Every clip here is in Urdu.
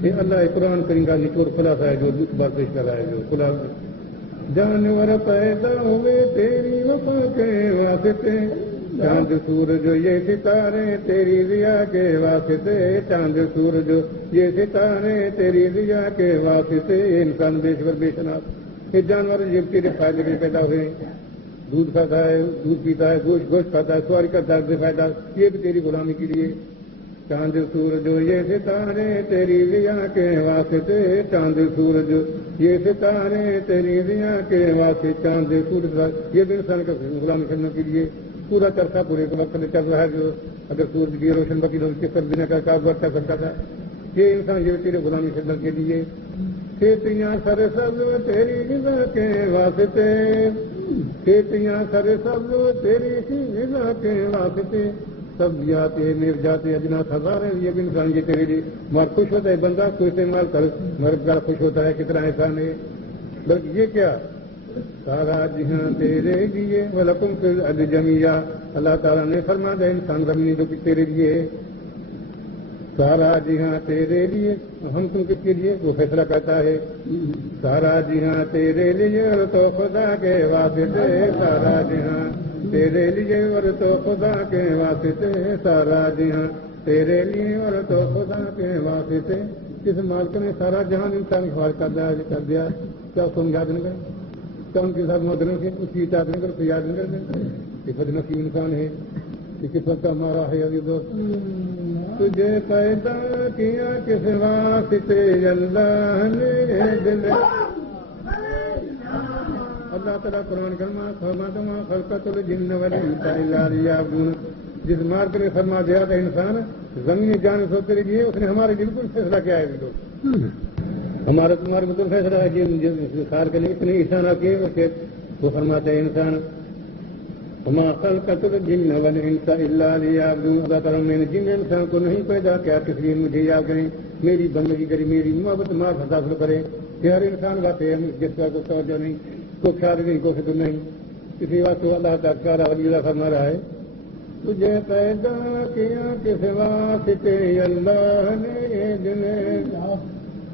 یہ اللہ قرآن کریم کا نچوڑ خلاصہ ہے جو بات پیش کر رہا ہے جو خلاصہ جانور پیدا ہوئے تیری وفا کے واسطے چاند سورج یہ ستارے تیری ضیا کے واسطے چاند سورج یہ ستارے تیری ضیا کے واسطے انسان بیشور بے شناخت یہ جانور یہ تیرے فائدے کے پیدا ہوئے دودھ کھاتا ہے دودھ پیتا ہے گوشت کھاتا ہے سواری کرتا ہے فائدہ یہ بھی تیری غلامی کے لیے چاند سورج یہ ستارے تیری ضیا کے واسطے چاند سورج یہ ستارے تیری ضیا کے واسطے چاند سورج یہ بھی انسان کا غلامی کرنے کے لیے پورا چرخا پورے وقت میں چل رہا ہے جو اگر سورج کی روشن بتی تو کس طرح دینے کا کاروبار کر سکتا تھا یہ انسان یہ تیرے غلامی کرنے کے لیے کھیتیاں سر سبز تیری غذا کے واسطے کھیتیاں سر سبز تیری غذا کے واسطے سب جاتے میر جاتے اجناس ہزارے یہ بھی انسان یہ تیرے لیے مار خوش ہوتا ہے بندہ کو استعمال کر مرد کا خوش ہوتا ہے کتنا احسان ہے بلکہ یہ کیا سارا جہاں تیرے لیے وَلَكُمْ فِي الْأَرْضِ جَمِيعًا اللہ تعالیٰ نے فرما دیا انسان زمین جو تیرے لیے سارا جہاں تیرے لیے ہم تم کس کے لیے وہ فیصلہ کرتا ہے سارا جہاں تیرے لیے اور تو خدا کے واسطے سارا جہاں تیرے لیے اور تو خدا کے واسطے سارا جہاں تیرے لیے اور تو خدا کے واسطے کس مالک نے سارا جہان انسان خوار کر دیا کیا اس کو یاد نہیں کریں کیا ان کے ساتھ مدروں کے اس کی اطاعت نہیں کر یاد نہیں کرتے کہ بدنصیب انسان ہے کہ قسمت کا ہمارا ہے ابھی دوست تجھے پیدا کیا کس واسطے اللہ نے دل اللہ تعالیٰ قرآن کرما فرماتا خلقت الجن والانس الا لیعبدون جس مارک نے فرما دیا تھا انسان زمین جان سوچ کے لیے اس نے ہمارے بالکل فیصلہ کیا ہے بالکل ہمارا تمہارا بالکل فیصلہ ہے جن سار کے لیے اتنے اشارہ کیے وہ فرماتے ہیں انسان وما خلقت الجن والانس الا لیعبدون اللہ تعالیٰ نے جن انسان کو نہیں پیدا کیا کس لیے مجھے یاد کریں میری بندگی کرے میری محبت معاف حاصل کرے کہ ہر انسان واسطے جس کا کوئی توجہ نہیں کوئی خیال نہیں کوئی فکر نہیں کسی واسطے اللہ تعالیٰ ولی اللہ فرما رہا ہے تجھے پیدا کیا کس واسطے اللہ نے دل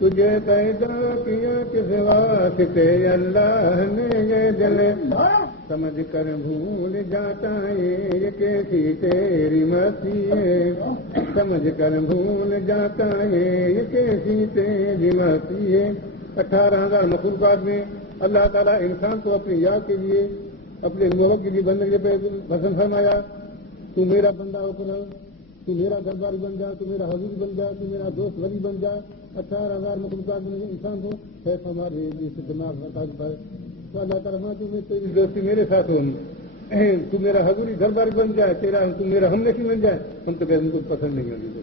تجھے پیدا کیا کس واسطے اللہ نے یہ دل سمجھ کر بھول جاتا ہے یہ کیسی تیری مرضی ہے سمجھ کر بھول جاتا ہے یہ کیسی تیری مرضی ہے 18,000 مخلوقات میں اللہ تعالیٰ انسان کو اپنی یاد کے لیے اپنے لوگوں کے لیے بندگی پہ پسند فرمایا تو میرا بندہ ہو کر تو میرا درباری بن جا تو میرا حضور بن جا تو میرا دوست ولی بن جا 18,000 مخلوقات میں انسان کو ہے ہمارے دماغ پر تو اللہ تعالیٰ تمہیں تیری دوستی میرے ساتھ ہو تو میرا حضوری درباری بن جائے تیرا تو میرا ہم نشین بن جائے ہم تو کہتے ہیں کو پسند نہیں ہوگی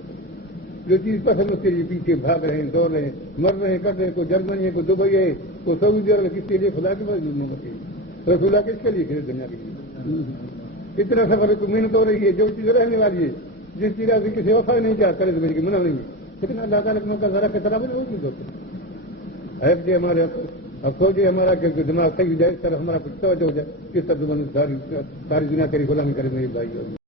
جو چیز پسند اس کے لیے پیچھے بھاگ رہے ہیں دوڑ رہے ہیں مر رہے ہیں کر رہے ہیں کوئی جرمنی ہے کوئی دبئی ہے کوئی سعودی عرب کس کے لیے خدا کے بعد رسولہ کس کے لیے دنیا کے لیے اتنا سفر کو محنت ہو رہی ہے جو چیز رہنے والی ہے جس چیز سے کسی وفا نہیں چاہ کرے تو میری منع نہیں ہے لیکن اللہ تعالیٰ کے موقع ذرا کتنا بھی نہیں ہوتی ہے جی ہمارے افسوس جی ہمارا کہ دماغ صحیح ہو جائے اس طرح ہمارا کچھ توجہ ہو جائے کس طرح ساری دنیا تیری غلامی کرے میری بھائی